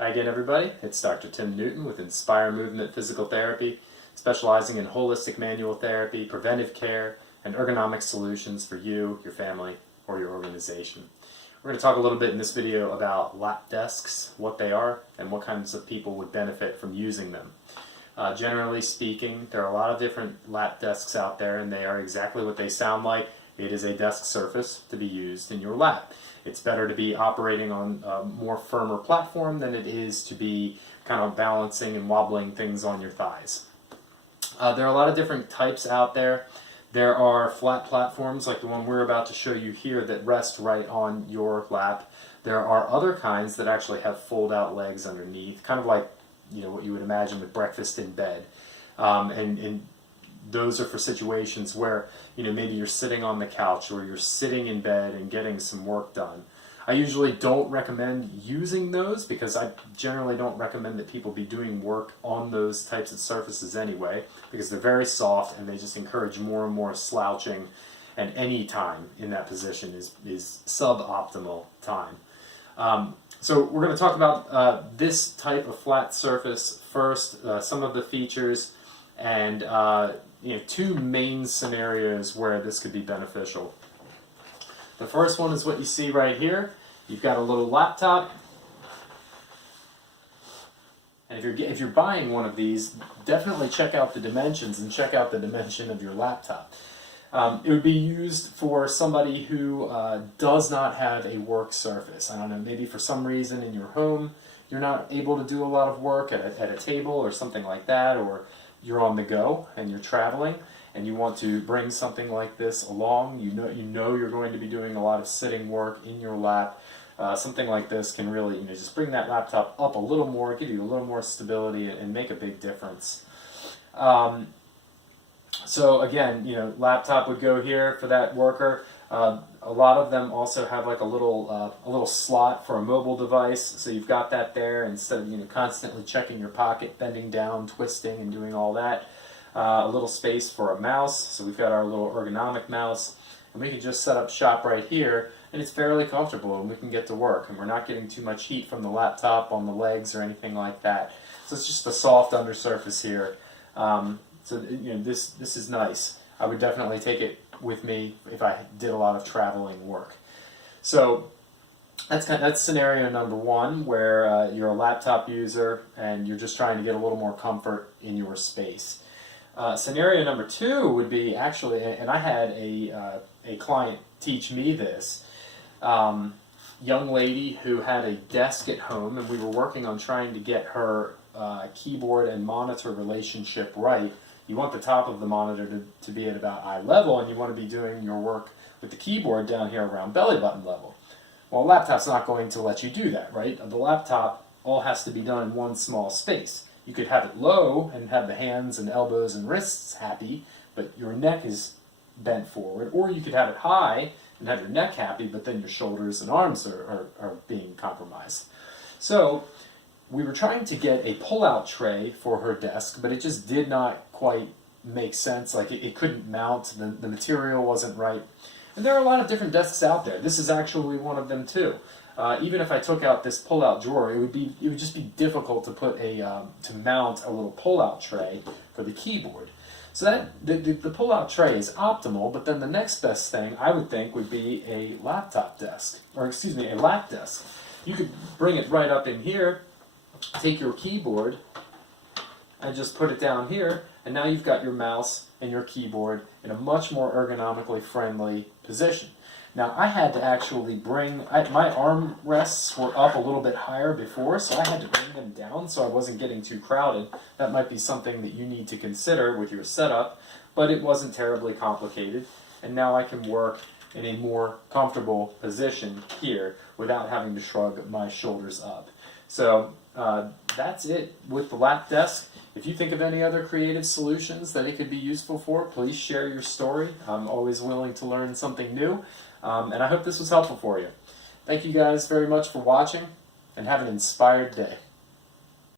Hi again, everybody. It's Dr. Tim Newton with Inspire Movement Physical Therapy, specializing in holistic manual therapy, preventive care, and ergonomic solutions for you, your family, or your organization. We're going to talk a little bit in this video about lap desks, what they are, and what kinds of people would benefit from using them. Generally speaking, there are a lot of different lap desks out there, and they are exactly what they sound like. It is a desk surface to be used in your lap. It's better to be operating on a more firmer platform than it is to be kind of balancing and wobbling things on your thighs. There are a lot of different types out there. There are flat platforms like the one we're about to show you here that rest right on your lap. There are other kinds that actually have fold-out legs underneath, kind of like what you would imagine with breakfast in bed. And those are for situations where maybe you're sitting on the couch or you're sitting in bed and getting some work done. I usually don't recommend using those because I generally don't recommend that people be doing work on those types of surfaces anyway, because they're very soft and they just encourage more and more slouching, and any time in that position is suboptimal time. So we're going to talk about this type of flat surface first, some of the features, and two main scenarios where this could be beneficial. The first one is what you see right here. You've got a little laptop, and if you're buying one of these, definitely check out the dimensions and check out the dimension of your laptop. It would be used for somebody who does not have a work surface. I don't know, maybe for some reason in your home you're not able to do a lot of work at a table or something like that, or you're on the go and you're traveling and you want to bring something like this along. You know you're going to be doing a lot of sitting work in your lap. Something like this can really just bring that laptop up a little more, give you a little more stability, and make a big difference. So again, laptop would go here for that worker. A lot of them also have like a little slot for a mobile device, so you've got that there instead of constantly checking your pocket, bending down, twisting, and doing all that. A little space for a mouse, so we've got our little ergonomic mouse, and we can just set up shop right here, and it's fairly comfortable, and we can get to work, and we're not getting too much heat from the laptop on the legs or anything like that. So it's just a soft undersurface here. So this is nice. I would definitely take it with me if I did a lot of traveling work. So that's scenario number one, where you're a laptop user and you're just trying to get a little more comfort in your space. Scenario number two would be actually, and I had a client teach me this, young lady who had a desk at home, and we were working on trying to get her keyboard and monitor relationship right. You want the top of the monitor to be at about eye level, and you want to be doing your work with the keyboard down here around belly button level. Well, a laptop's not going to let you do that, right? The laptop all has to be done in one small space. You could have it low and have the hands and elbows and wrists happy, but your neck is bent forward, or you could have it high and have your neck happy, but then your shoulders and arms are being compromised. So we were trying to get a pull-out tray for her desk, but it just did not quite make sense. Like it couldn't mount, the material wasn't right. And there are a lot of different desks out there. This is actually one of them too. Even if I took out this pull-out drawer, it would just be difficult to put to mount a little pull-out tray for the keyboard. So that the pull-out tray is optimal, but then the next best thing I would think would be a laptop desk, or excuse me, a lap desk. You could bring it right up in here, take your keyboard and just put it down here, and now you've got your mouse and your keyboard in a much more ergonomically friendly position. Now I had to actually my arm rests were up a little bit higher before, so I had to bring them down so I wasn't getting too crowded. That might be something that you need to consider with your setup, but it wasn't terribly complicated, and now I can work in a more comfortable position here without having to shrug my shoulders up. So that's it with the lap desk. If you think of any other creative solutions that it could be useful for, please share your story. I'm always willing to learn something new, and I hope this was helpful for you. Thank you guys very much for watching, and have an inspired day.